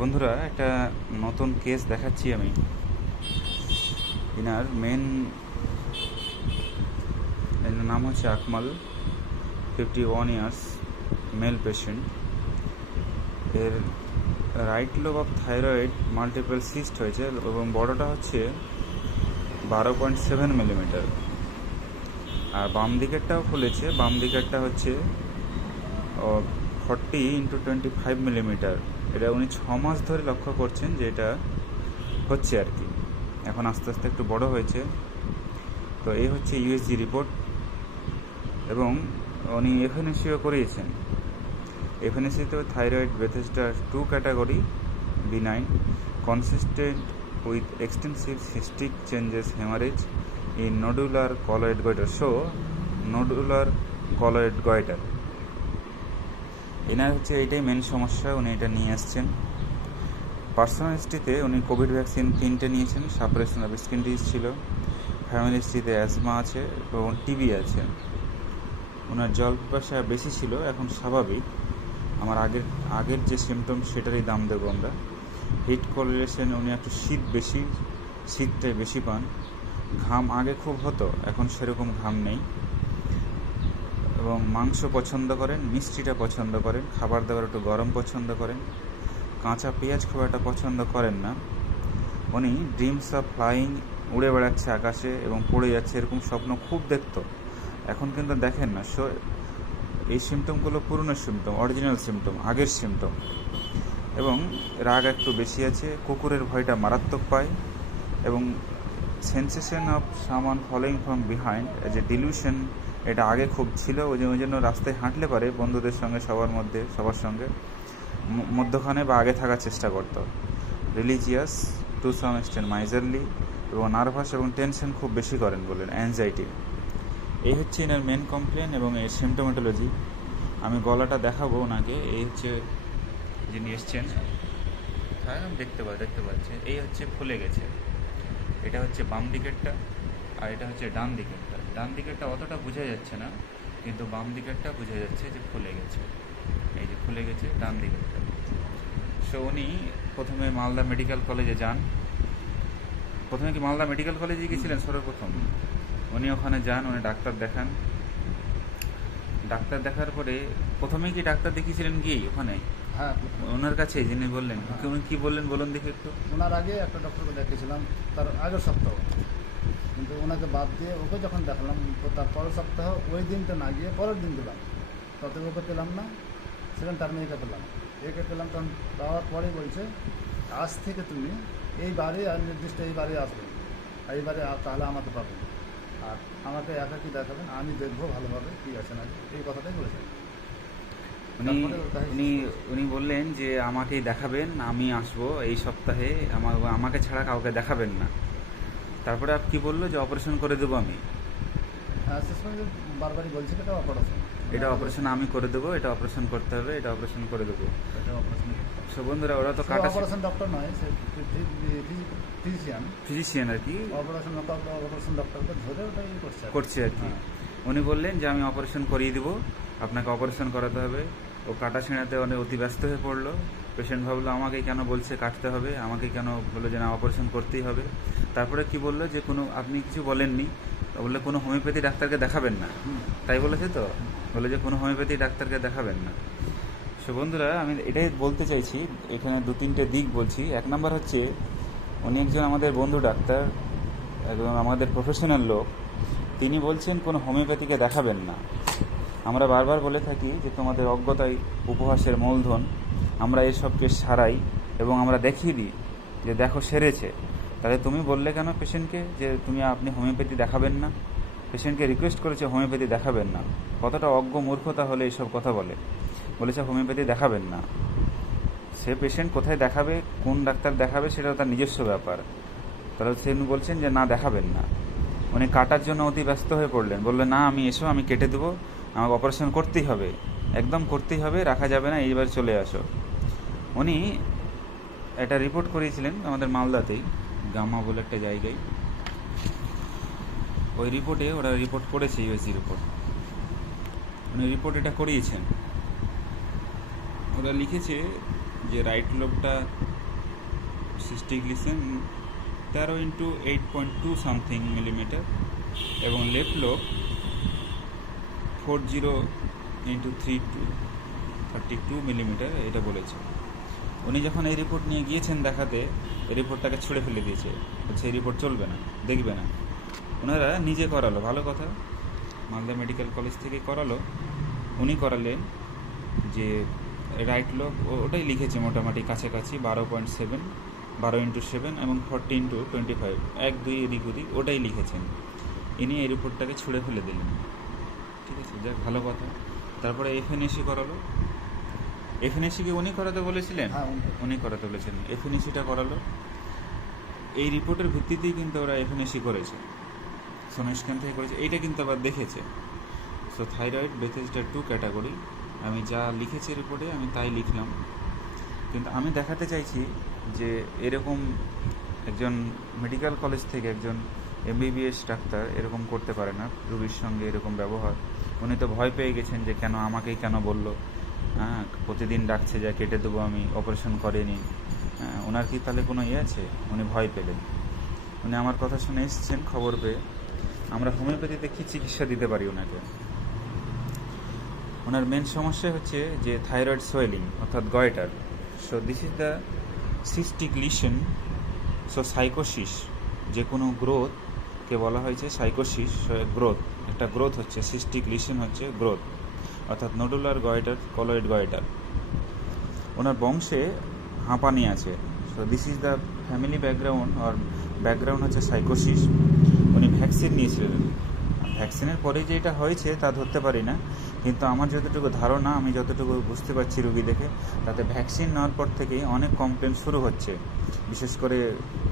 বন্ধুরা, একটা নতুন কেস দেখাচ্ছি আমি। এনার নাম হচ্ছে আকমাল, 51 ইয়ার্স, মেল পেশেন্ট। এর right lobe of thyroid multiple cyst হয়েছে এবং বড়টা হচ্ছে 12.7 মিলিমিটার, আর বাম দিকেরটাও ফুলেছে। বাম দিকেরটা হচ্ছে 40x25 মিলিমিটার। এটা উনি 6 মাস ধরে লক্ষ্য করছেন যে এটা হচ্ছে আর কি। এখন আস্তে আস্তে একটু বড় হয়েছে। তো এই হচ্ছে ইউএসজি রিপোর্ট, এবং উনি এফএনএসিও করিয়েছেন। এফএনএসিতেও thyroid Bethesda 2 category, B9, consistent with extensive cystic changes, haemorrhage in nodular colloid goitre, nodular colloid goitre. এনার হচ্ছে এইটাই মেন সমস্যা, উনি এটা নিয়ে আসছেন। পার্সোনাল হিস্ট্রিতে উনি কোভিড ভ্যাকসিন 3টে নিয়েছেন, সাপ্রেশন অফ স্কিন ডিজিজ ছিল। ফ্যামিলি হিস্ট্রিতে অ্যাজমা আছে এবং টিবি আছে। ওনার জল পিপাসা বেশি ছিল, এখন স্বাভাবিক। আমার আগের যে সিমটম সেটারই দাম দেবো আমরা। হিট কোরিলেশন, উনি একটু শীতটাই বেশি পান। ঘাম আগে খুব হতো, এখন সেরকম ঘাম নেই। এবং মাংস পছন্দ করেন, মিষ্টিটা পছন্দ করেন, খাবার দাবার একটু গরম পছন্দ করেন, কাঁচা পেঁয়াজ খুব একটা পছন্দ করেন না। উনি ড্রিমস অফ ফ্লাইং, উড়ে বেড়াচ্ছে আকাশে এবং পড়ে যাচ্ছে, এরকম স্বপ্ন খুব দেখত। এখন কিন্তু দেখেন না। এই সিমটমগুলো পুরনো সিমটম, অরিজিনাল সিমটম, আগের সিমটম। এবং রাগ একটু বেশি আছে, কুকুরের ভয়টা মারাত্মক পায়, এবং সেন্সেশন অফ সামান ফলোয়িং ফ্রম বিহাইন্ড যে ডিলিউশন, এটা আগে খুব ছিল। ওই জন্য রাস্তায় হাঁটলে পারে বন্ধুদের সঙ্গে, সবার সঙ্গে মধ্যখানে বা আগে থাকার চেষ্টা করত। Religious, to some extent miserly, এবং নার্ভাস এবং টেনশন খুব বেশি করেন বলেন, অ্যাংজাইটি। এই হচ্ছে এনার মেন কমপ্লেন এবং এর সিমটোমেটোলজি। আমি গলাটা দেখাবো ওনাকে। এই হচ্ছে যিনি এসছেন, দেখতে পাচ্ছেন, এই হচ্ছে ফুলে গেছে। এটা হচ্ছে বাম দিকেরটা, আর এটা হচ্ছে ডান দিকেরটা। ডান দিকেরটা অতটা বোঝা যাচ্ছে না, কিন্তু বাম দিকেরটা বোঝা যাচ্ছে যে ফুলে গেছে। এই যে ফুলে গেছে ডান দিকেরটা। সো উনি প্রথমে মালদা মেডিকেল কলেজে যান। প্রথমে কি মালদা মেডিকেল কলেজে গিয়েছিলেন সর্বপ্রথম? উনি ওখানে যান, উনি ডাক্তার দেখান। ডাক্তার দেখার পরে প্রথমে কি ডাক্তার দেখিয়েছিলেন কি ওখানে? হ্যাঁ, ওনার কাছে যিনি বললেন, উনি কি বললেন বলুন দেখি একটু। ওনার আগে একটা ডক্টরকে দেখিয়েছিলাম তার আগের সপ্তাহ, কিন্তু ওনাকে বাদ দিয়ে ওকে যখন দেখলাম তো তার পরের সপ্তাহ ওই দিনটা না গিয়ে পরের দিন দিলাম, তাতে ওকে পেলাম না। সেখানে তার মেয়েকে পেলাম, তখন পাওয়ার পরেই বলছে আজ থেকে তুমি এই বারে আর নির্দিষ্ট এই বারে আসবেন, এইবারে তাহলে আমাকে পাবেন, আর আমাকে একাকি দেখাবেন, আমি দেখবো ভালোভাবে কী আছে না, এই কথাটাই বলেছেন। উনি বললেন যে আমাকেই দেখাবেন, আমি আসবো এই সপ্তাহে, আমাকে ছাড়া কাউকে দেখাবেন না। তারপরে কি বললো যে অপারেশন করে দেবো আমি। বারবারই বলছি এটা অপারেশন আমি করে দেবো, এটা অপারেশন করতে হবে, এটা অপারেশন করে দেবো। সো বন্ধুরা, ওরা তো অপারেশন ডক্টর নয়, সে ফিজিশিয়ান আর কি, অপারেশন ডক্টরকে ধরে ওটাই করছে আর কি। উনি বললেন যে আমি অপারেশন করিয়ে দিব, আপনাকে অপারেশন করাতে হবে। ও কাটা ছেঁড়াতে অতি ব্যস্ত হয়ে পড়লো। পেশেন্ট ভাবলো আমাকেই কেন বলছে কাটতে হবে, আমাকে কেন বললো যে না অপারেশন করতেই হবে। তারপরে কি বললো যে আপনি কিছু বলেননি, বললে কোনো হোমিওপ্যাথি ডাক্তারকে দেখাবেন না, তাই বলেছে তো। বলে যে কোনো হোমিওপ্যাথি ডাক্তারকে দেখাবেন না। সো বন্ধুরা, আমি এটাই বলতে চাইছি, এখানে 2-3টে দিক বলছি। 1 নম্বর হচ্ছে, উনি একজন আমাদের বন্ধু ডাক্তার, একজন আমাদের প্রফেশনাল লোক। তিনি বলছেন কোনো হোমিওপ্যাথিকে দেখাবেন না। আমরা বারবার বলে থাকি যে তোমাদের অজ্ঞতাই উপহাসের মূলধন। আমরা এসবকে সারাই এবং আমরা দেখিয়ে দিই যে দেখো সেরেছে। তাহলে তুমি বললে কেন পেশেন্টকে যে আপনি হোমিওপ্যাথি দেখাবেন না? পেশেন্টকে রিকোয়েস্ট করেছে হোমিওপ্যাথি দেখাবেন না। কতটা অজ্ঞ মূর্খতা হলে এইসব কথা বলেছে হোমিওপ্যাথি দেখাবেন না। সে পেশেন্ট কোথায় দেখাবে, কোন ডাক্তার দেখাবে, সেটা তার নিজস্ব ব্যাপার। তাহলে সে বলছেন যে না দেখাবেন না। উনি কাটার জন্য অতি ব্যস্ত হয়ে পড়লেন, বললেন না আমি আমি কেটে দেবো, আমাকে অপারেশন করতেই হবে, একদম করতেই হবে, রাখা যাবে না, এইবার চলে আসো। উনি একটা রিপোর্ট করিয়েছিলেন আমাদের মালদাতেই, গামা বলে একটা জায়গায়। ওই রিপোর্টে ওরা রিপোর্ট করেছে, ইউএসজি রিপোর্ট। উনি রিপোর্ট এটা করিয়েছেন। ওরা লিখেছে যে রাইট লোবটা cystic lesion 13x8.2 something millimetre, এবং লেফট লোব 40x332 মিলিমিটার, এটা বলেছে। উনি যখন এই রিপোর্ট নিয়ে গিয়েছেন দেখাতে, এই রিপোর্টটাকে ছুঁড়ে ফেলে দিয়েছে, বলছে এই রিপোর্ট চলবে না, দেখবে না। ওনারা নিজে করালো, ভালো কথা, মালদা মেডিকেল কলেজ থেকে করালো। উনি করালেন যে রাইট লোব ওটাই লিখেছে মোটামুটি কাছাকাছি 12.7, 12x7 এবং 40x25, 1-2 এদিক ওদিক ওটাই লিখেছেন। ইনি এই রিপোর্টটাকে ছুঁড়ে ফেলে দিলেন, ঠিক আছে, যাক ভালো কথা। তারপরে এফএনএসি করালো। এফএনএসিকে উনি করাতে বলেছিলেন, হ্যাঁ, উনি করাতে বলেছেন, এফএনএসিটা করালো। এই রিপোর্টের ভিত্তিতেই কিন্তু ওরা এফএনএসি করেছে, সোনো স্ক্যান থেকে করেছে, এইটা কিন্তু আবার দেখেছে। সো থাইরয়েড বেথেসডা 2 ক্যাটাগরি, আমি যা লিখেছি রিপোর্টে আমি তাই লিখলাম। কিন্তু আমি দেখাতে চাইছি যে এরকম একজন মেডিকেল কলেজ থেকে একজন এমবিবিএস ডাক্তার এরকম করতে পারে না, রোগীর সঙ্গে এরকম ব্যবহার। উনি তো ভয় পেয়ে গেছেন যে কেন আমাকেই কেন বললো, হ্যাঁ, প্রতিদিন ডাকছে যা কেটে দেবো আমি, অপারেশন করেনি। হ্যাঁ, ওনার কি তাহলে কোনো আছে? উনি ভয় পেলেন। উনি আমার কথা শুনে এসেছেন খবর পেয়ে। আমরা হোমিওপ্যাথিতে কী চিকিৎসা দিতে পারি ওনাকে? ওনার মেন সমস্যা হচ্ছে যে থাইরয়েড সোয়েলিং অর্থাৎ goitre. So this is the cystic lesion. So সাইকোসিস, যে কোনো গ্রোথকে বলা হয়েছে সাইকোসিস, গ্রোথ, একটা গ্রোথ হচ্ছে, সিস্টিক লিশন হচ্ছে গ্রোথ, অর্থাৎ নোডুলার গয়টার, কলয়েড গয়টার। ওনার বংশে হাঁপানি আছে। So this is the family background, R background হচ্ছে সাইকোসিস। উনি ভ্যাকসিন নিয়েছিলেন। ভ্যাকসিনের পরে যে এটা হয়েছে তা ধরতে পারি না, কিন্তু আমার যতটুকু ধারণা, আমি যতটুকু বুঝতে পারছি রোগী দেখে, তাতে ভ্যাকসিন নেওয়ার পর থেকেই অনেক কমপ্লেন শুরু হচ্ছে। বিশেষ করে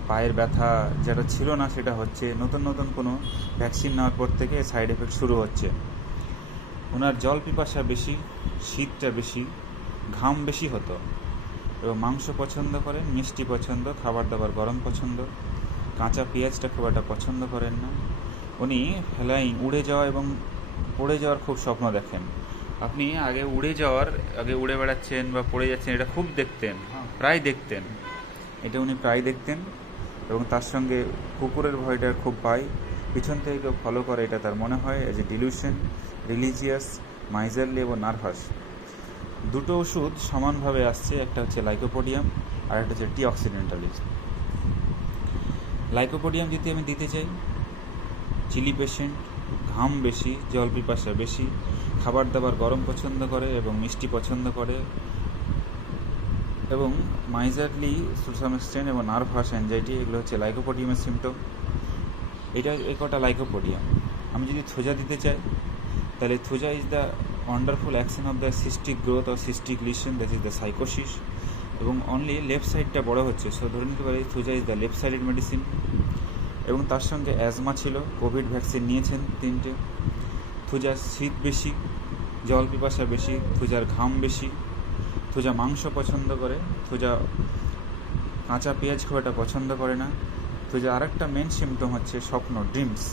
পায়ের ব্যথা যেটা ছিল না সেটা হচ্ছে, নতুন নতুন কোনো ভ্যাকসিন নেওয়ার পর থেকে সাইড এফেক্ট শুরু হচ্ছে। ওনার জল পিপাসা বেশি, শীতটা বেশি, ঘাম বেশি হতো, এবং মাংস পছন্দ করেন, মিষ্টি পছন্দ, খাবার দাবার গরম পছন্দ, কাঁচা পেঁয়াজটা খুব একটা পছন্দ করেন না। উনি ফ্লাইং, উড়ে যাওয়া এবং পড়ে যাওয়ার খুব স্বপ্ন দেখেন। আপনি আগে উড়ে বেড়াচ্ছেন বা পড়ে যাচ্ছেন, এটা খুব দেখতেন, প্রায় দেখতেন, এটা উনি প্রায় দেখতেন। এবং তার সঙ্গে কুকুরের ভয়টা খুব পায়, পিছন থেকে কেউ ফলো করে, এটা তার মনে হয় এজ এ ডিলিউশন, রিলিজিয়াস, মাইজারলি এবং নার্ভাস। দুটো ওষুধ সমানভাবে আসছে, একটা হচ্ছে লাইকোপোডিয়াম আর একটা হচ্ছে টি অক্সিডেন্টালিজ। লাইকোপোডিয়াম যদি আমি দিতে চাই, চিলি পেশেন্ট, ঘাম বেশি, জল পিপাসা বেশি, খাবার দাবার গরম পছন্দ করে এবং মিষ্টি পছন্দ করে, এবং মাইজারলি টু সাম এক্সটেন্ট, এবং নার্ভাস, অ্যাংজাইটি, এগুলো হচ্ছে লাইকোপোডিয়ামের সিমটম। এটা এই কটা লাইকোপোডিয়াম। আমি যদি থোজা দিতে চাই, তাহলে thuja is the wonderful action of the cystic growth or cystic lesion, that is the সাইকোসিস, এবং অনলি লেফট সাইডটা বড় হচ্ছে। সো ধরে নিতে পারি থোজা is the left sided medicine. এবং তার সঙ্গে অ্যাজমা ছিল, কোভিড ভ্যাকসিন নিয়েছেন 3টে। থুজার শীত বেশি, জল পিপাসা বেশি, থুজার ঘাম বেশি, থুজা মাংস পছন্দ করে, থুজা কাঁচা পেঁয়াজ খুব একটা পছন্দ করে না। থুজা আরেকটা মেন সিমটম হচ্ছে স্বপ্ন, ড্রিমস,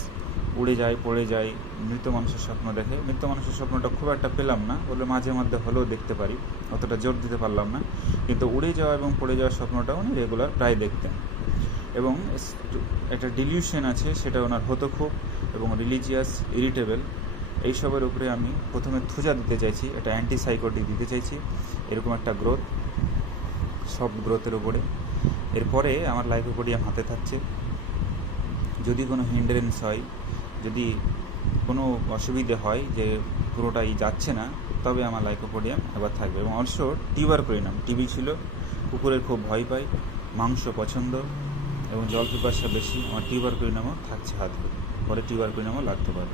উড়ে যায়, পড়ে যায়, মৃত মানুষের স্বপ্ন দেখে। মৃত মানুষের স্বপ্নটা খুব একটা পেলাম না, বলে মাঝে মধ্যে হলেও দেখতে পারি, অতটা জোর দিতে পারলাম না। কিন্তু উড়ে যাওয়া এবং পড়ে যাওয়ার স্বপ্নটা উনি রেগুলার প্রায় দেখতেন। এবং একটা ডিলিউশন আছে, সেটা ওনার হতো খুব, এবং রিলিজিয়াস, ইরিটেবল, এইসবের উপরে আমি প্রথমে থুজা দিতে চাইছি, একটা অ্যান্টিসাইকোটিক দিতে চাইছি, এরকম একটা গ্রোথ, সব গ্রোথের উপরে। এরপরে আমার লাইকোপোডিয়াম হাতে থাকছে। যদি কোনো হিন্ডারেন্স হয়, যদি কোনো অসুবিধে হয় যে পুরোটাই যাচ্ছে না, তবে আমার লাইকোপোডিয়াম এবার থাকবে। এবং অলসো টিউবারকুলিনাম, টিবি ছিল, কুকুরের খুব ভয় পাই, মাংস পছন্দ এবং জল পিপাসা বেশি, আমার টিউবারকুলিনামও থাকছে হাতে, পরে টিউবারকুলিনামও লাগতে পারে।